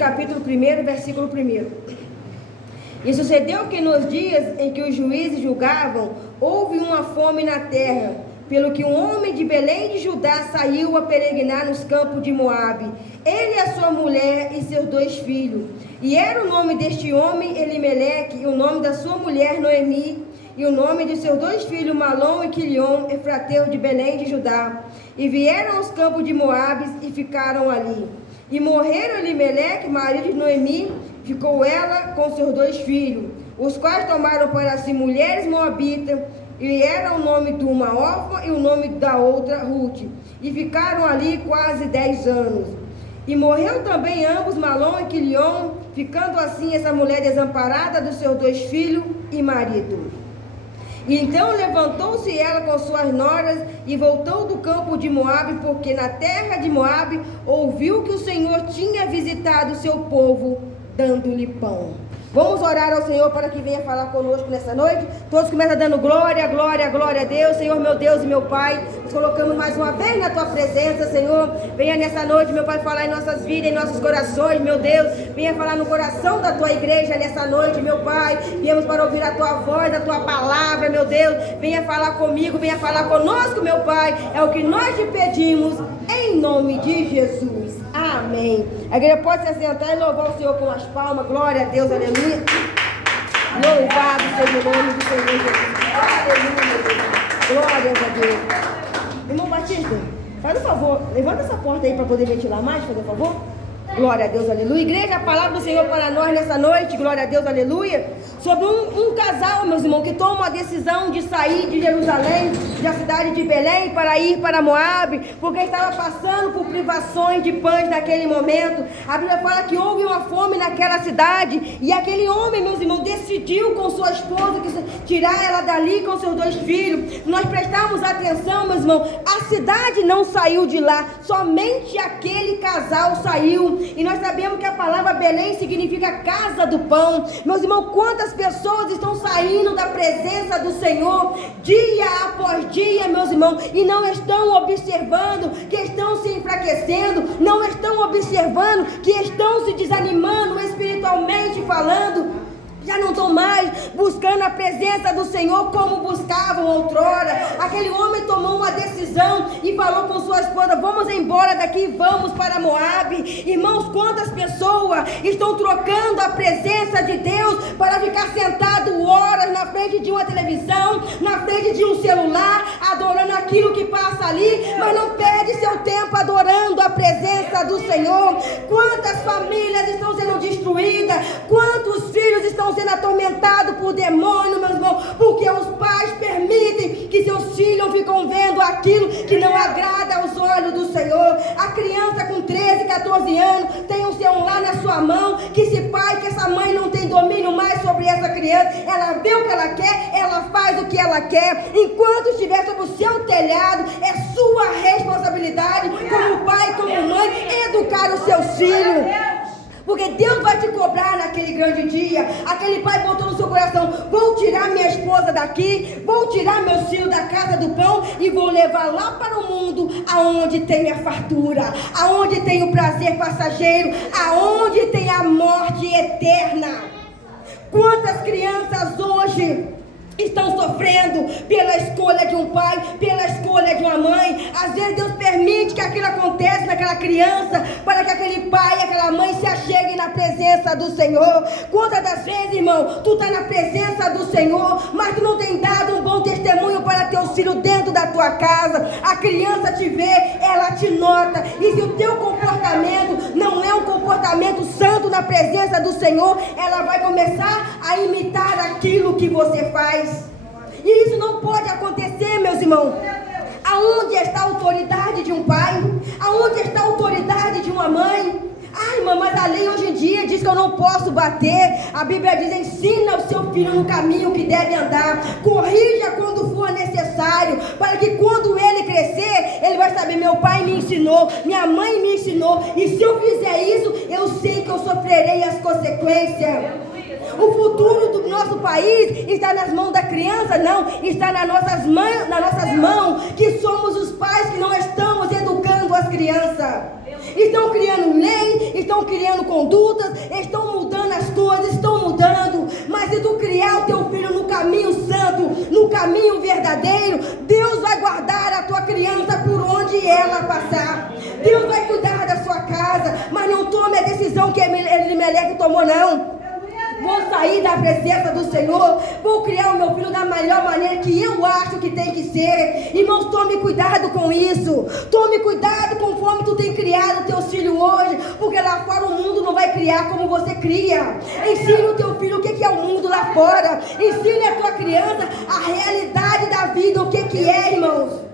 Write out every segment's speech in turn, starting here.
capítulo 1, versículo 1. E sucedeu que nos dias em que os juízes julgavam, houve uma fome na terra, pelo que um homem de Belém de Judá saiu a peregrinar nos campos de Moabe, ele, a sua mulher e seus 2 filhos. E era o nome deste homem Elimeleque, e o nome da sua mulher Noemi, e o nome de seus 2 filhos Malom e Quilion, efrateu de Belém de Judá. E vieram aos campos de Moabe e ficaram ali. E morreram Elimeleque, marido de Noemi, ficou ela com seus 2 filhos, os quais tomaram para si mulheres moabitas, e era o nome de uma órfã e o nome da outra Ruth, e ficaram ali quase 10 anos. E morreu também ambos, Malom e Quilion, ficando assim essa mulher desamparada dos seus 2 filhos e marido. E então levantou-se ela com suas noras e voltou do campo de Moabe, porque na terra de Moabe ouviu que o Senhor tinha visitado o seu povo, dando-lhe pão. Vamos orar ao Senhor para que venha falar conosco nessa noite. Todos começam dando glória, glória, glória a Deus. Senhor, meu Deus e meu Pai, nos colocamos mais uma vez na Tua presença, Senhor. Venha nessa noite, meu Pai, falar em nossas vidas, em nossos corações, meu Deus. Venha falar no coração da Tua igreja nessa noite, meu Pai. Viemos para ouvir a Tua voz, a Tua palavra, meu Deus. Venha falar comigo, venha falar conosco, meu Pai. É o que nós te pedimos, em nome de Jesus. Amém. A igreja pode se assentar e louvar o Senhor com as palmas. Glória a Deus, aleluia. Louvado seja o nome do Senhor Jesus. Aleluia. Glória a Deus. Irmão Batista, faz um favor, levanta essa porta aí para poder ventilar mais, por favor. Glória a Deus, aleluia. Igreja, a palavra do Senhor para nós nessa noite, glória a Deus, aleluia. Sobre um casal, meus irmãos, que toma a decisão de sair de Jerusalém, da cidade de Belém, para ir para Moabe, porque estava passando por privações de pães naquele momento. A Bíblia fala que houve uma fome naquela cidade, e aquele homem, meus irmãos, decidiu com sua esposa tirar ela dali com seus 2 filhos. Nós prestamos atenção, meus irmãos, a cidade não saiu de lá, somente aquele casal saiu. E nós sabemos que a palavra Belém significa casa do pão. Meus irmãos, quantas pessoas estão saindo da presença do Senhor dia após dia, meus irmãos, e não estão observando que estão se enfraquecendo, não estão observando que estão se desanimando espiritualmente falando. Já não estão mais buscando a presença do Senhor como buscavam outrora. Aquele homem tomou uma decisão e falou com sua esposa: vamos embora daqui, vamos para Moabe. Irmãos, quantas pessoas estão trocando a presença de Deus para ficar sentado horas na frente de uma televisão, na frente de um celular, adorando aquilo que passa ali, mas não perde seu tempo adorando a presença do Senhor. Quantas famílias estão sendo destruídas, quantos filhos estão sendo atormentados por demônio, meus irmãos, porque os pais permitem que seus filhos ficam vendo aquilo que não agrada aos olhos do Senhor. A criança com 13, 14 anos tem um celular na sua mão, que esse pai, que essa mãe não tem domínio mais sobre essa criança. Ela vê o que ela quer, ela faz o que ela quer. Enquanto estiver sobre o seu telhado, é sua responsabilidade, como pai, como mãe, educar os seus filhos. Porque Deus vai te cobrar naquele grande dia. Aquele pai botou no seu coração: vou tirar minha esposa daqui, vou tirar meus filhos da casa do pão e vou levar lá para o mundo, aonde tem a fartura, aonde tem o prazer passageiro, aonde tem a morte eterna. Quantas crianças hoje estão sofrendo pela escolha de um pai, pela escolha de uma mãe? Às vezes Deus permite que aquilo aconteça naquela criança, para que aquele pai e aquela mãe se acheguem na presença do Senhor. Quantas das vezes, irmão, tu está na presença do Senhor, mas tu não tem dado um bom testemunho para teus filhos dentro da tua casa? A criança te vê, ela te nota, e se o teu comportamento não é um comportamento santo na presença do Senhor, ela vai começar a imitar aquilo que você faz. E isso não pode acontecer, meus irmãos. Aonde está a autoridade de um pai? Aonde está a autoridade de uma mãe? Ai, irmã, mas a lei hoje em dia diz que eu não posso bater. A Bíblia diz: ensina o seu filho no caminho que deve andar, corrija quando for necessário, para que quando ele crescer, ele vai saber: meu pai me ensinou, minha mãe me ensinou, e se eu fizer isso, eu sei que eu sofrerei as consequências. O futuro do nosso país está nas mãos da criança? Não, está nas nossas mãos, que somos os pais que não estamos educando as crianças. Estão criando lei, estão criando condutas, estão mudando as coisas, estão mudando. Mas se tu criar o teu filho no caminho santo, no caminho verdadeiro, Deus vai guardar a tua criança por onde ela passar. Deus vai cuidar da sua casa, mas não tome a decisão que Elimeleque tomou, não. Vou sair da presença do Senhor, vou criar o meu filho da melhor maneira que eu acho que tem que ser. Irmãos, tome cuidado com isso. Tome cuidado conforme tu tem criado o teu filho hoje, porque lá fora o mundo não vai criar como você cria. Ensine o teu filho o que é o mundo lá fora. Ensine a tua criança a realidade da vida, o que é, irmãos.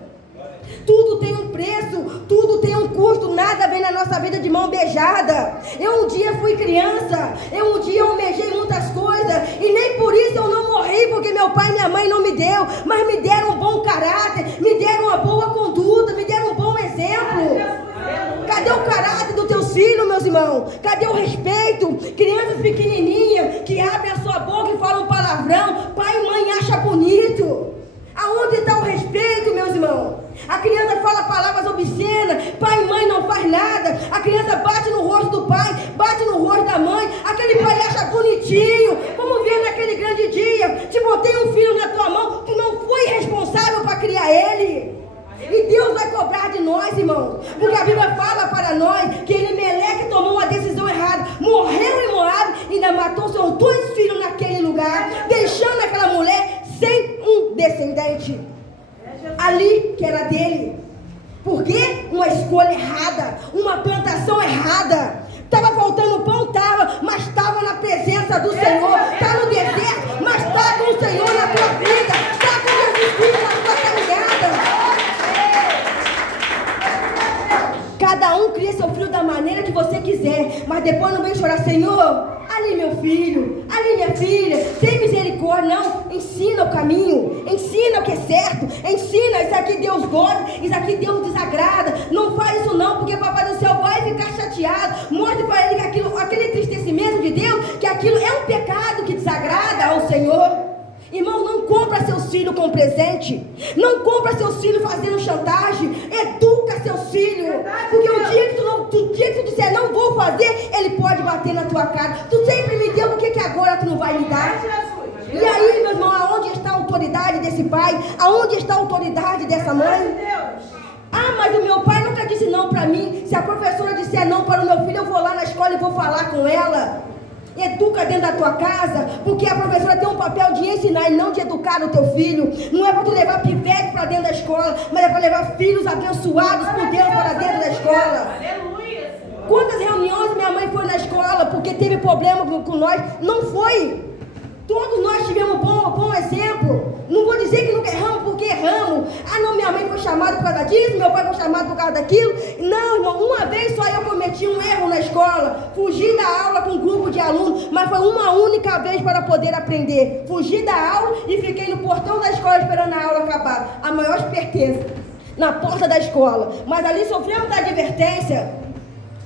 Tudo tem um preço, tudo tem um custo, nada vem na nossa vida de mão beijada. Eu um dia fui criança, eu um dia almejei muitas coisas, e nem por isso eu não morri, porque meu pai e minha mãe não me deu, mas me deram um bom caráter, me deram uma boa conduta, me deram um bom exemplo. Cadê o caráter dos teus filhos, meus irmãos? Cadê o respeito? Crianças pequenininhas que abrem a sua boca e falam palavrão, pai e mãe acham bonito. Aonde está o respeito, meus irmãos? A criança fala palavras obscenas, pai e mãe não faz nada. A criança bate no rosto do pai, bate no rosto da mãe. Aquele pai acha bonitinho. Vamos ver naquele grande dia. Se botei um filho na tua mão, tu não foi responsável para criar ele. E Deus vai cobrar de nós, irmãos. Porque a Bíblia fala para nós que Elimeleque tomou uma decisão errada. Morreu em Moabe e ainda matou seus 2 filhos naquele lugar, deixando aquela mulher sem um descendente ali que era dele. Por quê? Uma escolha errada, uma plantação errada. Estava faltando pão, estava, mas estava na presença do Senhor. Está no deserto, mas está com o Senhor na tua vida. Está com Jesus Cristo na tua caminhada. Cada um cria seu filho da maneira que você quiser, mas depois não vem chorar, Senhor, ali meu filho, ali minha filha, tem misericórdia. Não, ensina o caminho, ensina o que é certo, ensina, isso aqui Deus gosta, isso aqui Deus desagrada. Não faz isso não, porque Papai do Céu vai ficar chateado. Mostre para ele que aquele entristecimento de Deus, que aquilo é um pecado que desagrada ao Senhor. Irmão, não compra seus filhos com presente. Não compra seus filhos fazendo chantagem. Educa seus filhos. Porque o dia que tu disser não vou fazer, ele pode bater na tua cara. Tu sempre me deu, por que agora tu não vai me dar? E aí, meu irmão, aonde está a autoridade desse pai? Aonde está a autoridade dessa mãe? Ah, mas o meu pai nunca disse não para mim. Se a professora disser não para o meu filho, eu vou lá na escola e vou falar com ela. Educa dentro da tua casa, porque a professora tem um papel de ensinar e não de educar o teu filho. Não é para tu levar pivete para dentro da escola, mas é para levar filhos abençoados por Deus para dentro da escola. Quantas reuniões minha mãe foi na escola porque teve problema com nós? Não foi. Todos nós tivemos bom exemplo. Não vou dizer que nunca erramos, porque erramos. Ah, não, minha mãe foi chamada por causa disso, meu pai foi chamado por causa daquilo. Não, irmão, uma vez só eu cometi um erro na escola. Fugi da aula com um grupo de alunos, mas foi uma única vez para poder aprender. Fugi da aula e fiquei no portão da escola esperando a aula acabar. A maior esperteza, na porta da escola. Mas ali sofremos a advertência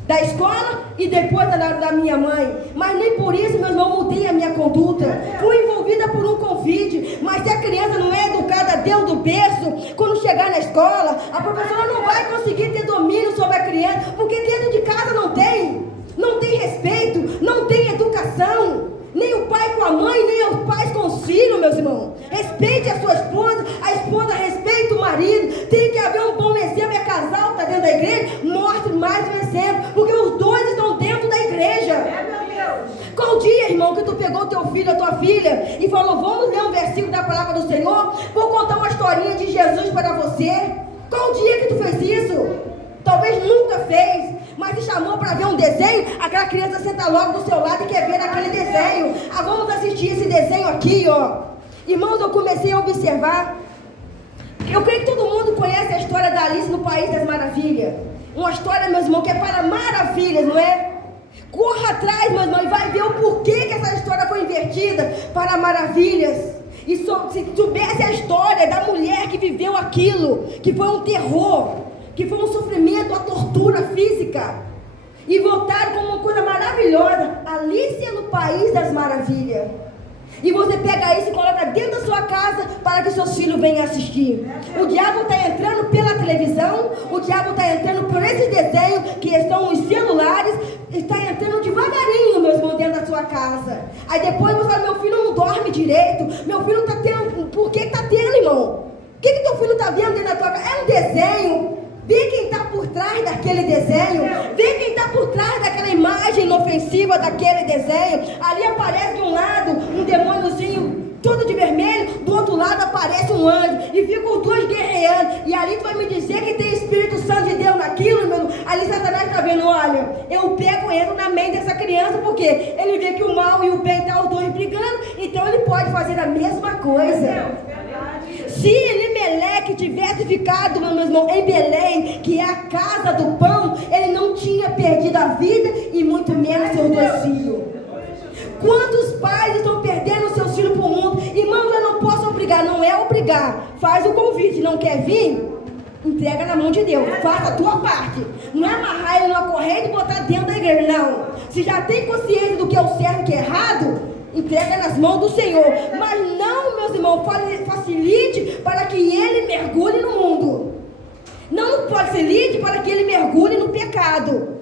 da escola e depois da minha mãe. Mas nem por isso, meu irmão, mudei a minha conduta. Fui envolvida por um convite. Mas se a criança não é educada desde o berço, quando chegar na escola, a professora não vai conseguir ter domínio sobre a criança, porque dentro de casa não tem respeito, não tem educação. Nem o pai com a mãe, nem os pais com os filhos, meus irmãos. Respeite a sua esposa, a esposa respeita o marido. Tem que haver um bom exemplo. É casal, está dentro da igreja, mostre mais um exemplo, porque os dois estão dentro da igreja. Qual dia, irmão, que tu pegou teu filho, a tua filha, e falou, vamos ler um versículo da palavra do Senhor? Vou contar uma historinha de Jesus para você. Qual dia que tu fez isso? Talvez nunca fez, mas te chamou para ver um desenho, aquela criança senta logo do seu lado e quer ver aquele desenho. Ah, vamos assistir esse desenho aqui, ó. Irmãos, eu comecei a observar. Eu creio que todo mundo conhece a história da Alice no País das Maravilhas. Uma história, meus irmãos, que é para maravilhas, não é? Corra atrás, meus irmãos, e vai ver o porquê que essa história foi invertida para maravilhas. E se soubesse a história da mulher que viveu aquilo, que foi um terror, que foi um sofrimento, a tortura física, e voltaram como uma coisa maravilhosa. Alice no País das Maravilhas. E você pega isso e coloca dentro da sua casa para que seus filhos venham assistir. O diabo está entrando pela televisão, o diabo está entrando por esses desenhos que estão nos celulares, está entrando devagarinho, meus irmãos, dentro da sua casa. Aí depois você fala, meu filho não dorme direito, meu filho está tendo, por que está tendo, irmão? O que teu filho está vendo dentro da tua casa? É um desenho. Vê quem está por trás daquele desenho. Vê quem está por trás daquela imagem inofensiva daquele desenho. Ali aparece de um lado um demôniozinho todo de vermelho, do outro lado aparece um anjo. E ficam os dois guerreando. E ali tu vai me dizer que tem Espírito Santo de Deus naquilo, meu. Ali Satanás está vendo, olha, eu pego e entro na mente dessa criança, porque ele vê que o mal e o bem estão os dois brigando. Então ele pode fazer a mesma coisa. Se Elimeleque tivesse ficado, meu irmão, em Belém, que é a casa do pão, ele não tinha perdido a vida e muito menos seus dois filhos. Quantos pais estão perdendo seus filhos para o mundo? Irmão, eu não posso obrigar, não é obrigar. Faz o convite, não quer vir? Entrega na mão de Deus, faça a tua parte. Não é amarrar ele numa corrente e botar dentro da igreja, não. Se já tem consciência do que é o certo e o que é errado, entrega nas mãos do Senhor. Mas não, meus irmãos, facilite para que ele mergulhe no mundo. Não facilite para que ele mergulhe no pecado.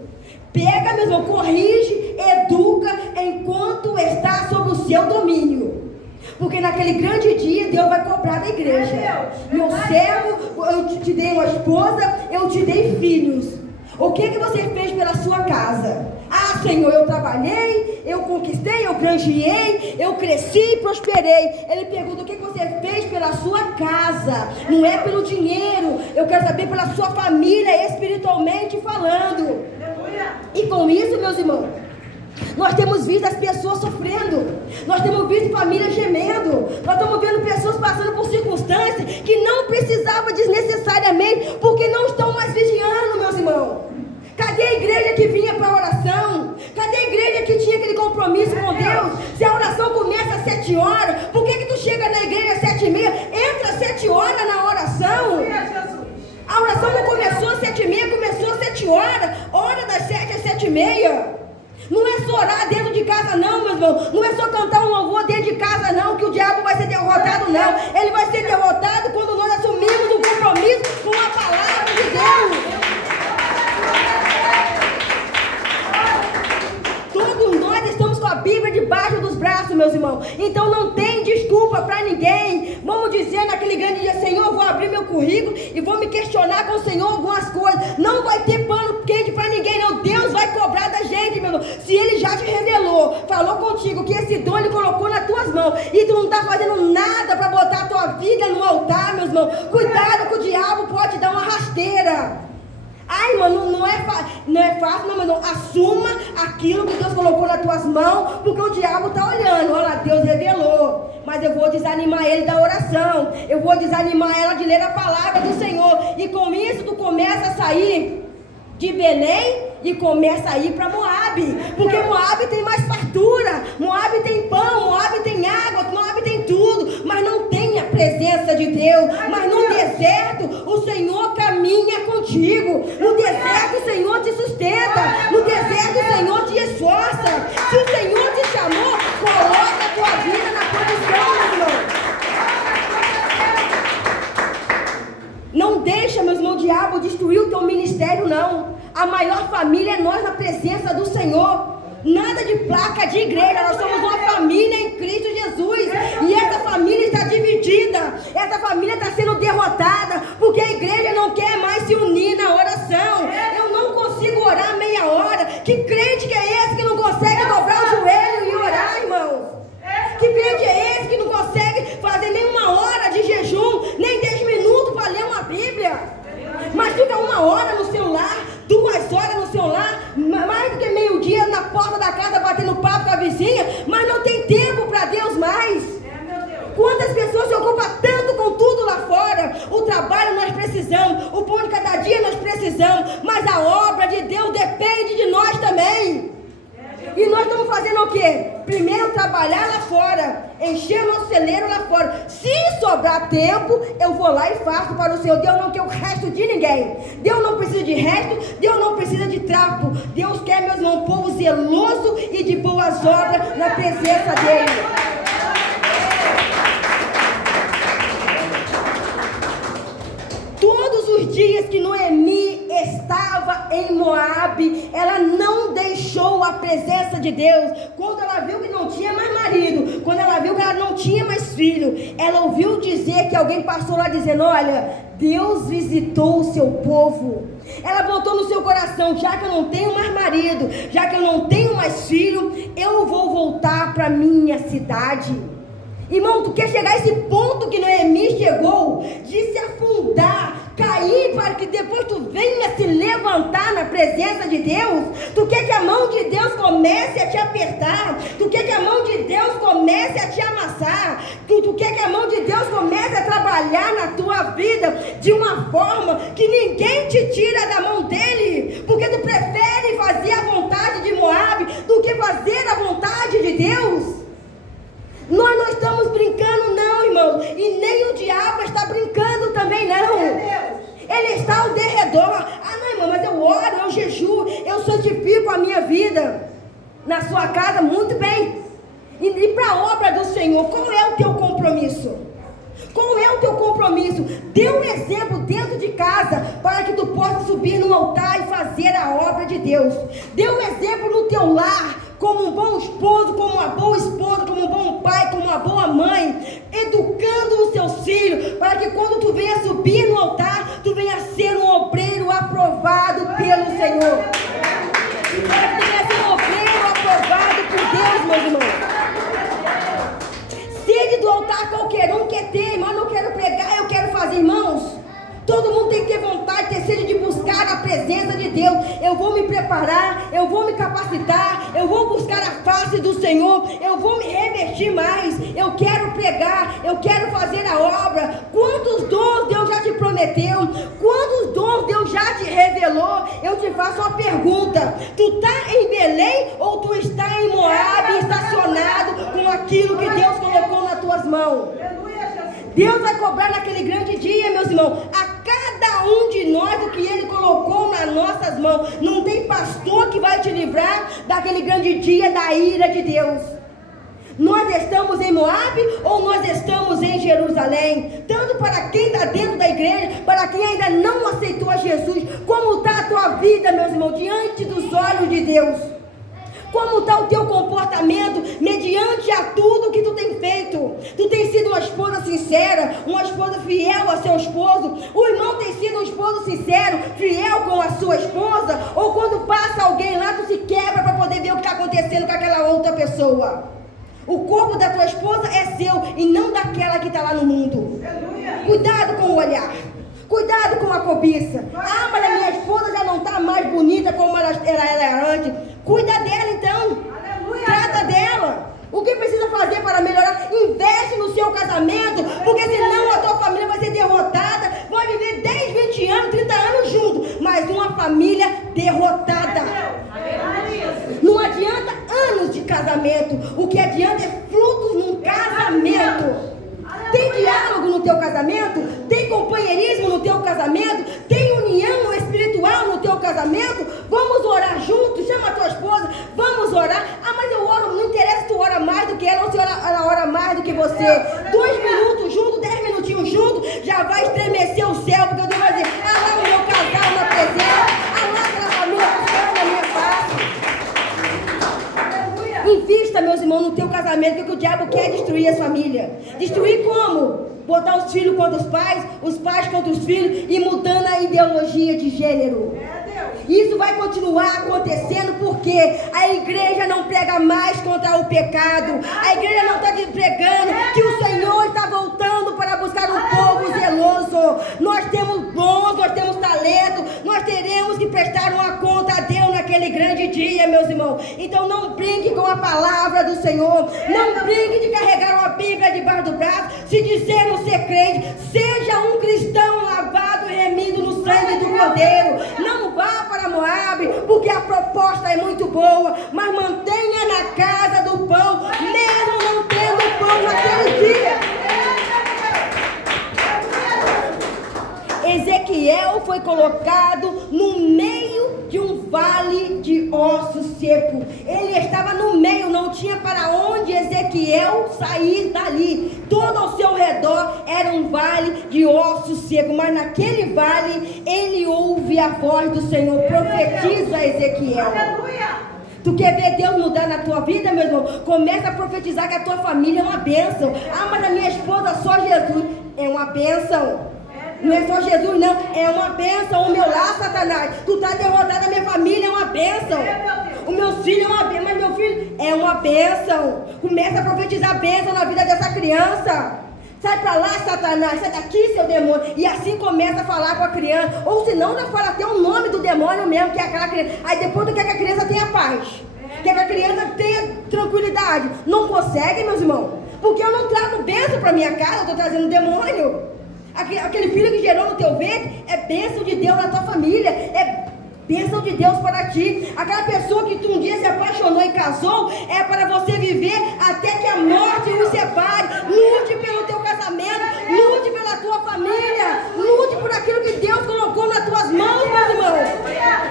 Pega, meu irmão, corrige, educa enquanto está sob o seu domínio. Porque naquele grande dia Deus vai cobrar da igreja. Meu servo, eu te dei uma esposa, eu te dei filhos. O que você fez pela sua casa? Ah, Senhor, eu trabalhei, eu conquistei, eu granjeei, eu cresci e prosperei. Ele pergunta o que você fez pela sua casa. Não é pelo dinheiro. Eu quero saber pela sua família, espiritualmente falando. E com isso, meus irmãos, nós temos visto as pessoas sofrendo. Nós temos visto famílias gemendo. Nós estamos vendo pessoas passando por circunstâncias que não precisavam desnecessariamente, porque não estão mais vigiando, meus irmãos. Cadê a igreja que vinha para a oração? Cadê a igreja que tinha aquele compromisso com Deus? Se a oração começa às 7 horas, por que tu chega na igreja às 7h30? Entra às 7 horas na oração. A oração não começou às 7h30, começou às 7 horas. Hora das 7 às 7h30. Não é só orar dentro de casa não, meu irmão. Não é só cantar um louvor dentro de casa não, que o diabo vai ser derrotado não. Ele vai ser derrotado quando nós assumimos um compromisso com a palavra de Deus. Todos nós estamos com a Bíblia debaixo dos braços, meus irmãos. Então não tem desculpa para ninguém. Vamos dizer naquele grande dia, Senhor, vou abrir meu currículo e vou me questionar com o Senhor algumas coisas. Não vai ter pano quente para ninguém, não. Deus vai cobrar da gente, meu irmão. Se Ele já te revelou, falou contigo que esse dom Ele colocou nas tuas mãos e tu não está fazendo nada para botar a tua vida no altar, meus irmãos, cuidado que o diabo pode te dar uma rasteira. Ai, mano, não é fácil, não, mas assuma aquilo que Deus colocou nas tuas mãos, porque o diabo está olhando. Olha lá, Deus revelou, mas eu vou desanimar ele da oração, eu vou desanimar ela de ler a palavra do Senhor, e com isso tu começa a sair de Belém e começa a ir para Moabe, porque Moabe tem mais fartura, Moabe tem pão, Moabe tem água, Moabe tem tudo, mas não tem a presença de Deus. Mas no deserto o Senhor caminha contigo, no deserto o Senhor te sustenta, no deserto o Senhor te esforça. Se o Senhor te chamou, coloca a tua vida na posição, meu irmão. Não deixa, meu irmão, o diabo destruir o teu ministério, não. A maior família é nós na presença do Senhor. Nada de placa de igreja. Nós somos uma família em Cristo Jesus. E essa família está dividida. Essa família está sendo derrotada, porque a igreja não quer mais se unir na oração. Eu não consigo orar meia hora. Que crente que é esse que não consegue dobrar o joelho e orar, irmãos? Que crente é esse que não consegue fazer nem uma hora de jejum, nem 10 minutos para ler uma Bíblia? Mas fica 1 hora no celular, 2 horas no celular, mais do que meio-dia na porta da casa batendo papo com a vizinha, mas não tem tempo para Deus mais. Quantas pessoas se ocupam tanto com tudo lá fora? O trabalho nós precisamos, o pão de cada dia nós precisamos, mas a obra de Deus depende de nós também. E nós estamos fazendo o quê? Primeiro trabalhar lá fora, encher o nosso celeiro lá fora. Se sobrar tempo, eu vou lá e faço para o Senhor. Deus não quer o resto de ninguém. Deus não precisa de resto, Deus não precisa de trapo. Deus quer, meus irmãos, um povo zeloso e de boas obras na presença dEle. em Moabe, ela não deixou a presença de Deus. Quando ela viu que não tinha mais marido, quando ela viu que ela não tinha mais filho, ela ouviu dizer que alguém passou lá dizendo: olha, Deus visitou o seu povo. Ela botou no seu coração: já que eu não tenho mais marido, já que eu não tenho mais filho, eu vou voltar para minha cidade. Irmão, tu quer chegar a esse ponto que Noemi chegou, de se afundar, cair, para que depois tu venha se levantar na presença de Deus? Tu quer que a mão de Deus comece a te apertar? Tu quer que a mão de Deus comece a te amassar? Tu quer que a mão de Deus comece a trabalhar na tua vida de uma forma que ninguém te tira da mão dele? Porque tu prefere fazer a vontade de Moabe do que fazer a vontade de Deus? Nós não estamos brincando não, irmão, e nem o diabo está brincando também não. Ele está ao derredor. Ah não, irmão, mas eu oro, eu jejuo, eu santifico a minha vida na sua casa, muito bem. E para a obra do Senhor, qual é o teu compromisso? Qual é o teu compromisso? Dê um exemplo dentro de casa, para que tu possa subir no altar e fazer a obra de Deus. Dê um exemplo no teu lar, como um bom esposo, como uma boa esposa, como um bom pai, como uma boa mãe, educando os seus filhos, para que quando tu venha subir no altar, tu venha ser um obreiro aprovado pelo Senhor. Para que tu venha ser um obreiro aprovado por Deus, meus irmãos. Sede do altar qualquer um quer ter, irmão, eu não quero pregar, eu quero fazer, irmãos. Todo mundo tem que ter vontade, ter sede de buscar a presença de Deus. Eu vou me preparar, eu vou me capacitar, eu vou buscar a face do Senhor, eu vou me revestir mais, eu quero pregar, eu quero fazer a obra. Quantos dons Deus já te prometeu? Quantos dons Deus já te revelou? Eu te faço uma pergunta: tu está em Belém ou tu está em Moabe, estacionado com aquilo que Deus colocou nas tuas mãos? Deus vai cobrar naquele grande dia, meus irmãos, a cada um de nós o que Ele colocou nas nossas mãos. Não tem pastor que vai te livrar daquele grande dia da ira de Deus. Nós estamos em Moabe ou nós estamos em Jerusalém? Tanto para quem está dentro da igreja, para quem ainda não aceitou a Jesus. Como está a tua vida, meus irmãos, diante dos olhos de Deus? Como está o teu comportamento mediante a tudo que tu tem feito? Tu tem sido uma esposa sincera, uma esposa fiel a seu esposo? O irmão tem sido um esposo sincero, fiel com a sua esposa? Ou quando passa alguém lá, tu se quebra para poder ver o que está acontecendo com aquela outra pessoa? O corpo da tua esposa é seu e não daquela que está lá no mundo. Cuidado com o olhar. Cuidado com a cobiça. Ah, mas a minha esposa já não está mais bonita como ela era antes. Cuida dela então. Trata dela. O que precisa fazer para melhorar? Investe no seu casamento, porque senão a tua família vai ser derrotada. Vai viver 10, 20 anos, 30 anos juntos, mas uma família derrotada. Não adianta anos de casamento. O que adianta é frutos num casamento. Tem diálogo no teu casamento? Tem companheirismo no teu casamento? Tem união espiritual no teu casamento? Vamos orar juntos? Chama a tua esposa, vamos orar. Ah, mas eu oro, não interessa se tu ora mais do que ela ou se ela ora mais do que você. 2 minutos juntos, 10 minutinhos juntos, já vai estremecer o céu, porque Deus vai dizer: ah lá o meu casal na presença, ah lá aquela família buscando a minha face. Invista, meus irmãos, no teu casamento, porque o diabo quer destruir a família. Destruir como? Botar os filhos contra os pais contra os filhos e mudando a ideologia de gênero. Isso vai continuar acontecendo porque a igreja não prega mais contra o pecado. A igreja não está pregando que o Senhor está voltando para buscar um povo zeloso. Nós temos dons, nós temos talento, nós teremos que prestar uma conta a Deus naquele grande dia, meus irmãos. Então não brinque com a palavra do Senhor. Não brinque de carregar uma Bíblia debaixo do braço, se dizer não ser crente. Seja um cristão lavado e remido no sangue do Cordeiro. Não vá para Moabe, porque a proposta é muito boa, mas mantenha na casa do pão, mesmo não tendo pão naquele dia. Ezequiel foi colocado no meio de um vale de ossos secos. Ele estava no meio, não não tinha para onde Ezequiel sair dali. Todo ao seu redor era um vale de ossos secos, mas naquele vale ele ouve a voz do Senhor. Profetiza, Ezequiel. Aleluia. Tu quer ver Deus mudar na tua vida, meu irmão? Começa a profetizar que a tua família é uma bênção. Ah, mas a minha esposa só Jesus. É uma bênção. Não é só Jesus, não. É uma bênção. O meu lar, Satanás. Tu está derrotado, a minha família é uma bênção. O meu filho é uma bênção. Mas meu filho é uma bênção. Começa a profetizar bênção na vida dessa criança. Sai pra lá, Satanás, sai daqui, seu demônio. E assim começa a falar com a criança. Ou senão já fala até o nome do demônio mesmo, que é aquela criança. Aí depois tu quer que a criança tenha paz, quer que a criança tenha tranquilidade. Não consegue, meus irmãos. Porque eu não trago bênção pra minha casa, eu estou trazendo demônio. Aquele filho que gerou no teu ventre é bênção de Deus na tua família. É bênção de Deus para ti. Aquela pessoa que tu um dia se apaixonou e casou, é para você viver até que a morte os separe. Lute pelo teu casamento, lute pela tua família, lute por aquilo que Deus colocou nas tuas mãos, meus irmãos.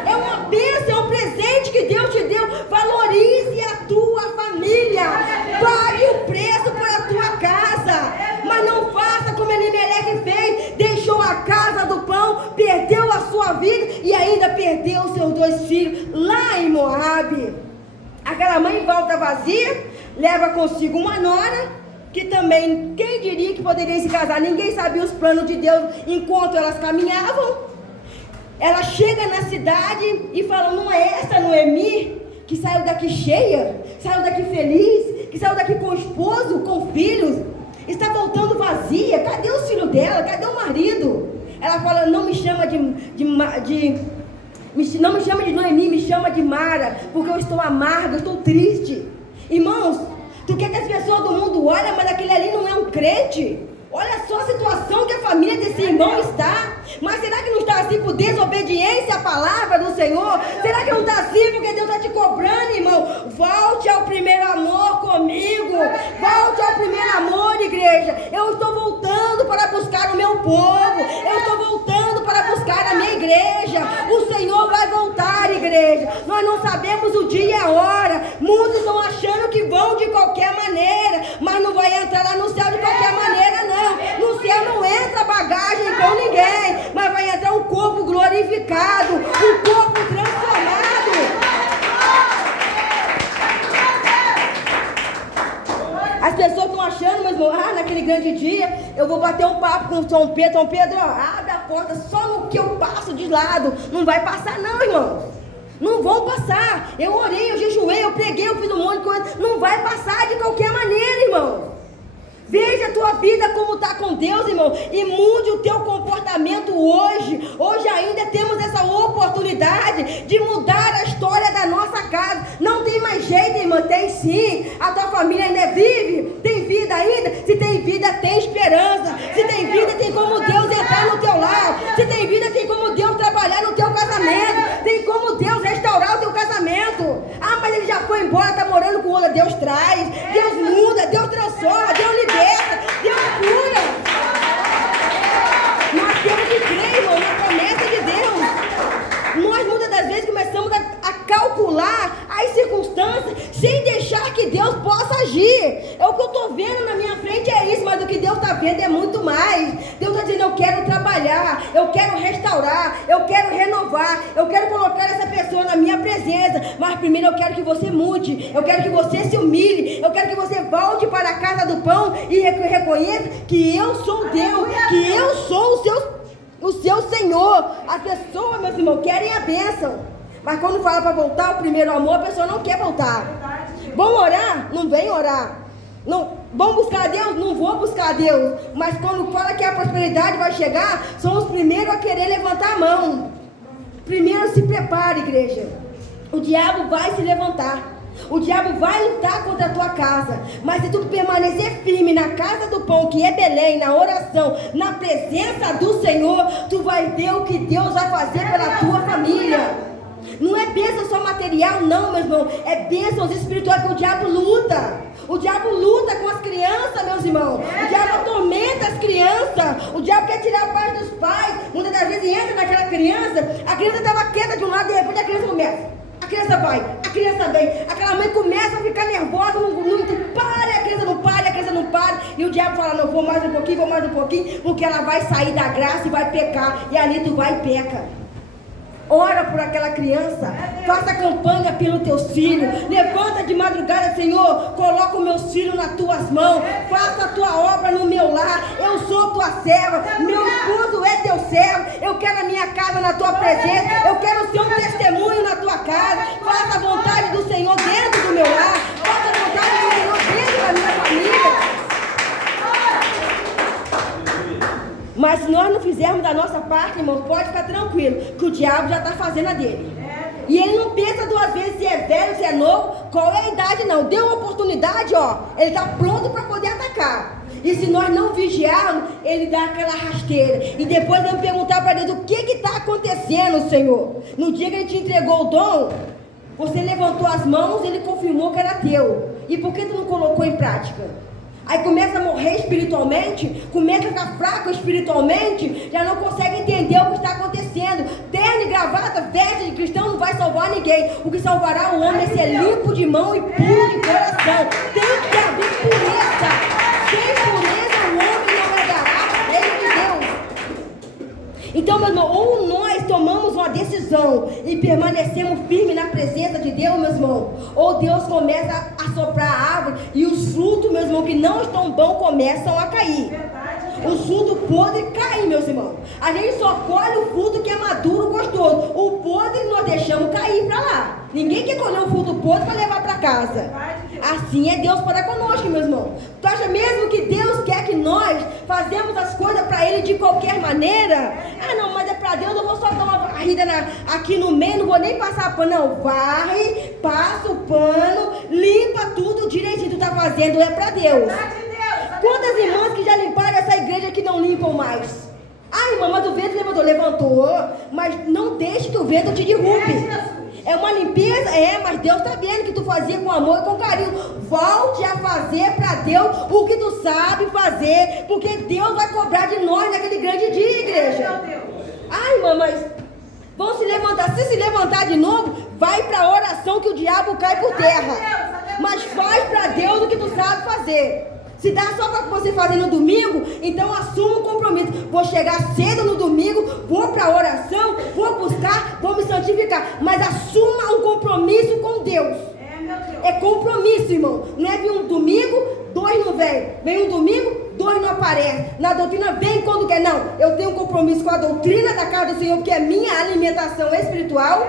É uma bênção, é um presente que Deus te deu. Valorize a tua família, pague o preço pela tua casa, mas não faça como Elimeleque fez. Deixou a casa do pão, perdeu a sua vida e ainda perdeu os seus 2 filhos lá em Moabe. Aquela mãe volta vazia, leva consigo uma nora, que também, quem diria que poderia se casar? Ninguém sabia os planos de Deus enquanto elas caminhavam. Ela chega na cidade e fala: não é essa Noemi que saiu daqui cheia, saiu daqui feliz, que saiu daqui com o esposo, com filhos, está voltando vazia? Cadê os filhos dela? Cadê o marido? Ela fala: não me chama não me chama de Noemi, me chama de Mara, porque eu estou amarga, eu estou triste. Irmãos, tu quer que as pessoas do mundo olhem, mas aquele ali não é um crente? Olha só a situação que a família desse irmão está. Mas será que não está assim por desobediência à palavra do Senhor? Será que não está assim porque Deus está te cobrando, irmão? Volte ao primeiro amor comigo. Volte ao primeiro amor, igreja. Eu estou voltando para buscar o meu povo. Eu estou voltando para buscar a minha igreja. O Senhor vai voltar, igreja. Nós não sabemos o dia e a hora. Muitos estão achando que vão de qualquer maneira, mas não vai entrar lá no céu de qualquer maneira, não. No céu não entra bagagem com ninguém, mas vai entrar um corpo glorificado, um corpo transformado. As pessoas estão achando, mas naquele grande dia eu vou bater um papo com o São Pedro. São Pedro, abre a porta só no que eu passo de lado. Não vai passar não, irmão. Não vão passar. Eu orei, eu jejuei, eu preguei, eu fiz um monte de coisa. Não vai passar de qualquer maneira, irmão. Veja a tua vida como está com Deus, irmão, e mude o teu comportamento hoje. Hoje ainda temos essa oportunidade de mudar a história da nossa casa. Não tem mais jeito, irmã, tem sim. A tua família ainda vive? Tem vida ainda? Se tem vida, tem esperança. Se tem vida, tem como Deus entrar no teu lar. Se tem vida, tem como Deus trabalhar no teu casamento. Tem como Deus restaurar o teu casamento. Ah, mas ele já foi embora, está morando com outra. Deus traz, Deus muda, Deus transforma, Deus libera. Deus cura. Nós temos que crer, irmão, na promessa de Deus. Nós muitas das vezes começamos a calcular as circunstâncias sem deixar que Deus possa agir. É o que eu estou vendo na minha frente, é isso, mas o que Deus está vendo é muito mais. Deus está dizendo: eu quero trabalhar, eu quero restaurar, eu quero renovar, eu quero colocar essa pessoa na minha presença, mas primeiro eu quero que você mude, eu quero que você se humilhe, eu quero que você volte para a casa do pão e reconheça que eu sou Deus, que eu sou o seu Senhor. As pessoas, meus irmãos, querem a bênção, mas quando fala para voltar ao primeiro amor, a pessoa não quer voltar. Vão orar? Não vem orar. Não, vão buscar a Deus? Não vou buscar a Deus. Mas quando fala que a prosperidade vai chegar, são os primeiros a querer levantar a mão. Primeiro se prepare, igreja. O diabo vai se levantar. O diabo vai lutar contra a tua casa. Mas se tu permanecer firme na casa do pão, que é Belém, na oração, na presença do Senhor, tu vai ver o que Deus vai fazer pela tua família. Não é bênção só material, não, meu irmão. É bênçãos espirituais que o diabo luta. O diabo luta com as crianças, meus irmãos. O diabo atormenta as crianças. O diabo quer tirar a paz dos pais. Muitas das vezes entra naquela criança. A criança estava quieta de um lado, de repente a criança começa. A criança vai, a criança vem. Aquela mãe começa a ficar nervosa diabo fala, não, vou mais um pouquinho, porque ela vai sair da graça e vai pecar, e ali tu vai e peca. Ora por aquela criança, faça campanha pelo teu filho, levanta de madrugada, Senhor, coloca os meus filhos nas tuas mãos, faça a tua obra no meu lar, eu sou tua serva, meu esposo é teu servo, eu quero a minha casa na tua presença, eu quero ser um testemunho na tua casa, faça a vontade do Senhor dentro do meu lar, faça a vontade do Senhor dentro da minha família. Mas se nós não fizermos da nossa parte, irmão, pode ficar tranquilo, que o diabo já está fazendo a dele. E ele não pensa duas vezes se é velho, se é novo, qual é a idade não. Deu uma oportunidade, ó, ele está pronto para poder atacar. E se nós não vigiarmos, ele dá aquela rasteira. E depois vamos perguntar para Deus, o que está acontecendo, Senhor? No dia que ele te entregou o dom, você levantou as mãos, ele confirmou que era teu. E por que tu não colocou em prática? Aí começa a morrer espiritualmente, começa a ficar fraco espiritualmente, já não consegue entender o que está acontecendo. Terno e gravata, veste de cristão não vai salvar ninguém. O que salvará o homem é ser limpo de mão e puro de coração. Tem que haver pureza. Sem pureza o homem não herdará o reino de Deus. Então, meu irmão, ou nós tomamos uma decisão e permanecemos firmes na presença de Deus, meu irmão, ou Deus começa a soprar a árvore e os frutos, meu irmão, que não estão bons, começam a cair. Os frutos podres caem, meus irmãos. A gente só colhe o fruto que é maduro, gostoso. O podre nós deixamos cair para lá. Ninguém quer colher um fruto podre para levar para casa. Assim é Deus para conosco, meus irmãos. Tu acha mesmo que Deus quer que nós fazemos as coisas para Ele de qualquer maneira? Ah, não, mas é para Deus, eu vou só dar uma varrida aqui no meio, não vou nem passar pano. Não, varre, passa o pano, limpa tudo direitinho. Tu está fazendo, é para Deus. Quantas irmãs que já limparam essa igreja que não limpam mais? Ah, irmã, mas o vento levantou, mas não deixe que o vento te derrube. É uma limpeza, mas Deus está vendo que tu fazia com amor e com carinho. Volte a fazer para Deus o que tu sabe fazer, porque Deus vai cobrar de nós naquele grande dia, igreja. Ai, irmã, mas vão se levantar. Se levantar de novo, vai para a oração que o diabo cai por terra. Mas faz para Deus o que tu sabe fazer. Se dá só para você fazer no domingo, então assuma um compromisso. Vou chegar cedo no domingo, vou para a oração, vou buscar, vou me santificar. Mas assuma um compromisso com Deus. É compromisso, irmão. Não é vir um domingo, dois não vem. Vem um domingo, dois não aparecem. Na doutrina vem quando quer. Não, eu tenho um compromisso com a doutrina da casa do Senhor, porque é minha alimentação espiritual.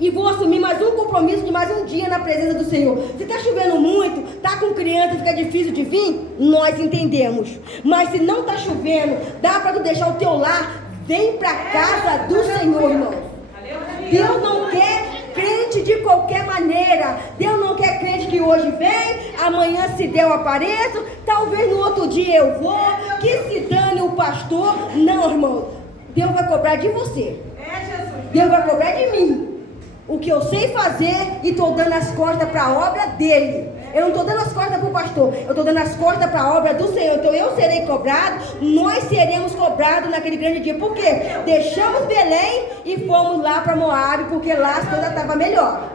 E vou assumir mais um compromisso de mais um dia na presença do Senhor. Se está chovendo muito, está com criança, fica difícil de vir, nós entendemos. Mas se não está chovendo, dá para tu deixar o teu lar, vem para a casa do Senhor, irmão. Deus não quer crente de qualquer maneira. Deus não quer crente que hoje vem, amanhã se der eu apareço, talvez no outro dia eu vou, que se dane o pastor. Não, irmão. Deus vai cobrar de você. Deus vai cobrar de mim. O que eu sei fazer e estou dando as costas para a obra dele. Eu não estou dando as costas para o pastor, eu estou dando as costas para a obra do Senhor. Então eu serei cobrado, nós seremos cobrados naquele grande dia. Por quê? Deixamos Belém e fomos lá para Moabe, porque lá as coisas estavam melhor.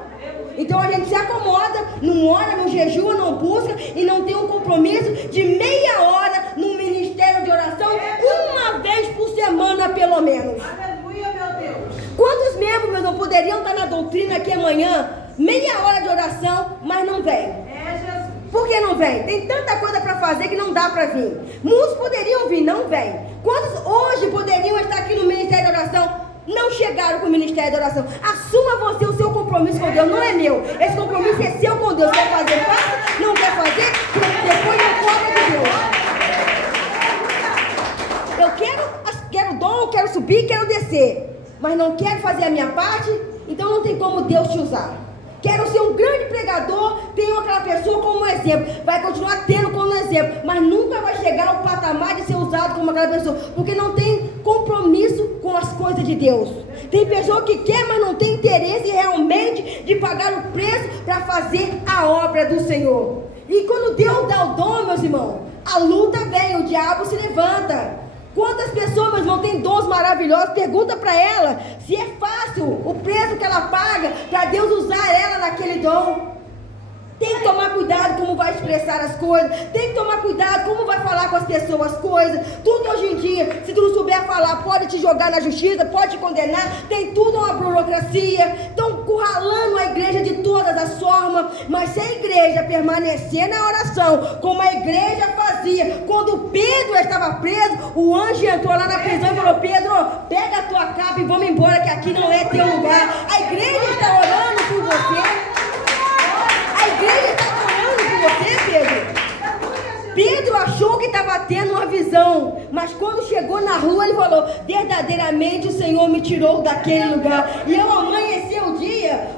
Então a gente se acomoda, não ora, não jejua, não busca e não tem um compromisso de meia hora no ministério de oração, uma vez por semana pelo menos. Quantos membros, meu irmão, poderiam estar na doutrina aqui amanhã, meia hora de oração, mas não vem? Por que não vem? Tem tanta coisa para fazer que não dá para vir. Muitos poderiam vir, não vem. Quantos hoje poderiam estar aqui no ministério de oração? Não chegaram com o ministério de oração. Assuma você o seu compromisso com Deus, não é meu. Esse compromisso é seu com Deus. Quer fazer, faça. Não quer fazer, depois não cobra de Deus. Eu quero dom, quero subir, quero descer. Mas não quero fazer a minha parte, então não tem como Deus te usar. Quero ser um grande pregador, tenho aquela pessoa como um exemplo, vai continuar tendo como exemplo, mas nunca vai chegar ao patamar de ser usado como aquela pessoa, porque não tem compromisso com as coisas de Deus. Tem pessoa que quer, mas não tem interesse realmente de pagar o preço para fazer a obra do Senhor. E quando Deus dá o dom, meus irmãos, a luta vem, o diabo se levanta. Quantas pessoas, meu irmão, têm dons maravilhosos? Pergunta para ela se é fácil o preço que ela paga para Deus usar ela naquele dom. Tem que tomar cuidado como vai expressar as coisas, tem que tomar cuidado como vai falar com as pessoas as coisas. Tudo hoje em dia, se tu não souber falar, pode te jogar na justiça, pode te condenar, tem tudo uma burocracia. Estão curralando a igreja de todas as formas, mas se a igreja permanecer na oração, como a igreja fazia, quando Pedro estava preso, o anjo entrou lá na prisão e falou: Pedro, pega a tua capa e vamos embora, que aqui não é teu lugar. A igreja está orando por você. A igreja está orando por você, Pedro. Pedro achou que estava tendo uma visão, mas quando chegou na rua ele falou: verdadeiramente o Senhor me tirou daquele lugar. E ao amanhecer o dia,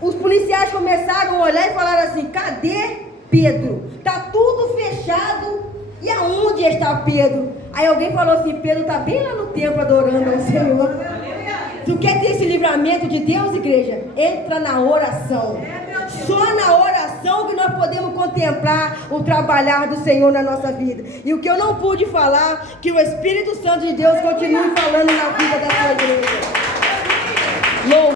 os policiais começaram a olhar e falaram assim: cadê Pedro? Está tudo fechado, e aonde está Pedro? Aí alguém falou assim: Pedro está bem lá no templo adorando ao Senhor. Tu quer ter esse livramento de Deus, igreja? Entra na oração. Só na oração que nós podemos contemplar o trabalhar do Senhor na nossa vida. E o que eu não pude falar, que o Espírito Santo de Deus continue falando na vida da sua igreja.